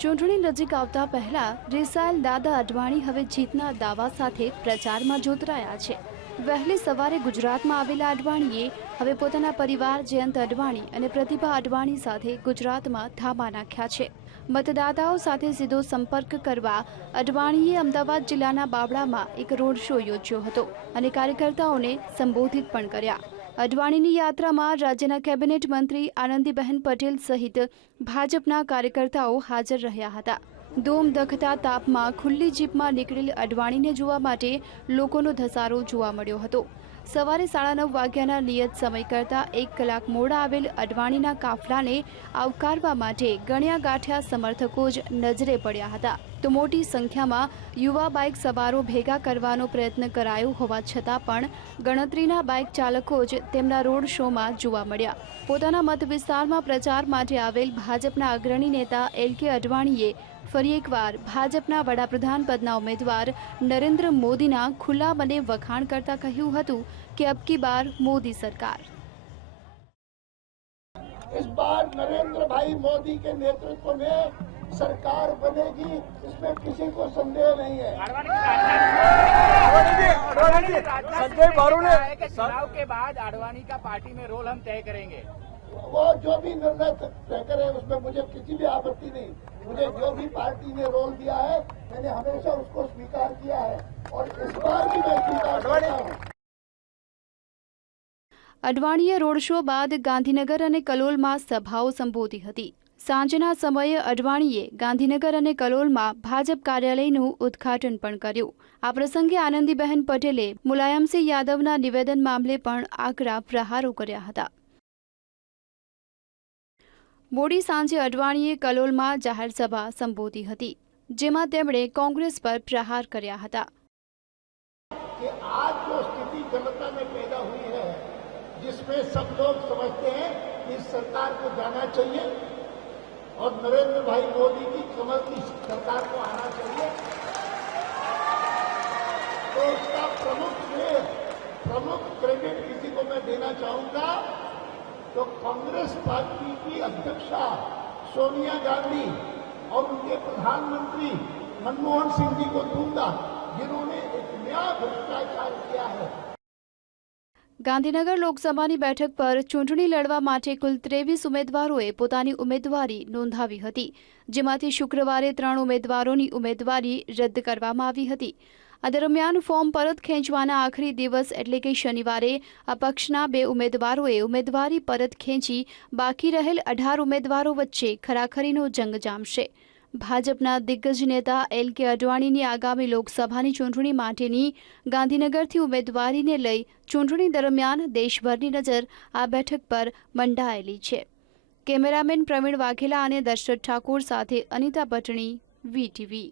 ચૂંટણી નજીક આવતા પહેલા રેસાયેલ દાદા અડવાણી હવે જીતના દાવા સાથે પ્રચારમાં જોતરાયા છે. વહેલી સવારે ગુજરાતમાં આવેલા અડવાણીએ હવે પોતાના પરિવાર જયંત અડવાણી અને પ્રતિભા અડવાણી સાથે ગુજરાતમાં ધામા નાખ્યા છે. મતદાતાઓ સાથે સીધો સંપર્ક કરવા અડવાણીએ અમદાવાદ જિલ્લાના બાવળામાં એક રોડ શો યોજ્યો હતો અને કાર્યકર્તાઓને સંબોધિત પણ કર્યા. અડવાણીની યાત્રામાં રાજ્યના કેબિનેટ મંત્રી આનંદીબહેન પટેલ સહિત ભાજપના કાર્યકર્તાઓ હાજર રહ્યા હતા. ધૂમ ધખતા તાપમાં ખુલ્લી જીપમાં નીકળેલ અડવાણીને જોવા માટે લોકોનો ધસારો જોવા મળ્યો હતો. સવારે સાડા નવ વાગ્યાના નિયત સમય કરતાં એક કલાક મોડા આવેલ અડવાણીના કાફલાને આવકારવા માટે ગણ્યા ગાંઠ્યા સમર્થકો જ નજરે પડ્યા હતા. તો મોટી સંખ્યામાં યુવા બાઇક સવારો ભેગા કરવાનો પ્રયત્ન કરાયો હોવા છતાં પણ ગણતરીના બાઇક ચાલકો જ તેમના રોડ શોમાં જોવા મળ્યા પોતાના મત વિસ્તારમાં પ્રચાર માટે આવેલ ભાજપના અગ્રણી નેતા એલ કે અડવાણીએ ફરી એકવાર ભાજપના વડાપ્રધાન પદના ઉમેદવાર નરેન્દ્ર મોદીના ખુલ્લા મને વખાણ કરતા કહ્યું હતું કે અબકી બાર મોદી સરકાર इस बार नरेंद्र भाई मोदी के नेतृत्व में सरकार बनेगी इसमें किसी को संदेह नहीं है संजय बारू ने है कि चुनाव के बाद आडवाणी का पार्टी में रोल हम तय करेंगे वो जो भी निर्णय तय करे उसमें मुझे किसी भी आपत्ति नहीं मुझे जो भी पार्टी ने रोल दिया है मैंने हमेशा उसको स्वीकार किया है और इस बार भी मैं स्वीकार करता हूँ અડવાણીએ રોડ શો બાદ ગાંધીનગર અને કલોલમાં સભાઓ સંબોધી હતી સાંજના સમયે અડવાણીએ ગાંધીનગર અને કલોલમાં ભાજપ કાર્યાલયનું ઉદ્ઘાટન પણ કર્યું આ પ્રસંગે આનંદીબહેન પટેલે મુલાયમસિંહ યાદવના નિવેદન મામલે પણ આકરા પ્રહારો કર્યા હતા મોડી સાંજે અડવાણીએ કલોલમાં જાહેર સભા સંબોધી હતી જેમાં તેમણે કોંગ્રેસ પર પ્રહાર કર્યા હતા कि आज जो स्थिति जनता में पैदा हुई है जिसमें सब लोग समझते हैं कि इस सरकार को जाना चाहिए और नरेंद्र भाई मोदी की कमल की सरकार को आना चाहिए। तो उसका प्रमुख प्रमुख क्रेडिट किसी को मैं देना चाहूँगा तो कांग्रेस पार्टी की अध्यक्षा सोनिया गांधी और उनके प्रधानमंत्री मनमोहन सिंह जी को दूँगा। जिन्होंने एक नया ગાંધીનગર લોકસભાની બેઠક પર ચૂંટણી લડવા માટે કુલ ત્રેવીસ ઉમેદવારોએ પોતાની ઉમેદવારી નોંધાવી હતી, જેમાંથી શુક્રવારે ત્રણ ઉમેદવારોની ઉમેદવારી રદ કરવામાં આવી હતી. આ દરમિયાન ફોર્મ પરત ખેંચવાના આખરી દિવસ એટલે કે શનિવારે અપક્ષના બે ઉમેદવારોએ ઉમેદવારી પરત ખેંચી બાકી રહેલ અઢાર ઉમેદવારો વચ્ચે ખરાખરીનો જંગ જામશે. ભાજપના દિગ્ગજ નેતા એલ કે અડવાણીની આગામી લોકસભાની ચૂંટણી માટેની ગાંધીનગરથી ઉમેદવારીને લઈ ચૂંટણી દરમિયાન દેશભરની નજર આ બેઠક પર મંડાયેલી છે. કેમેરામેન પ્રવીણ વાઘેલા અને દર્શક ઠાકોર સાથે અનિતા પટણી વીટીવી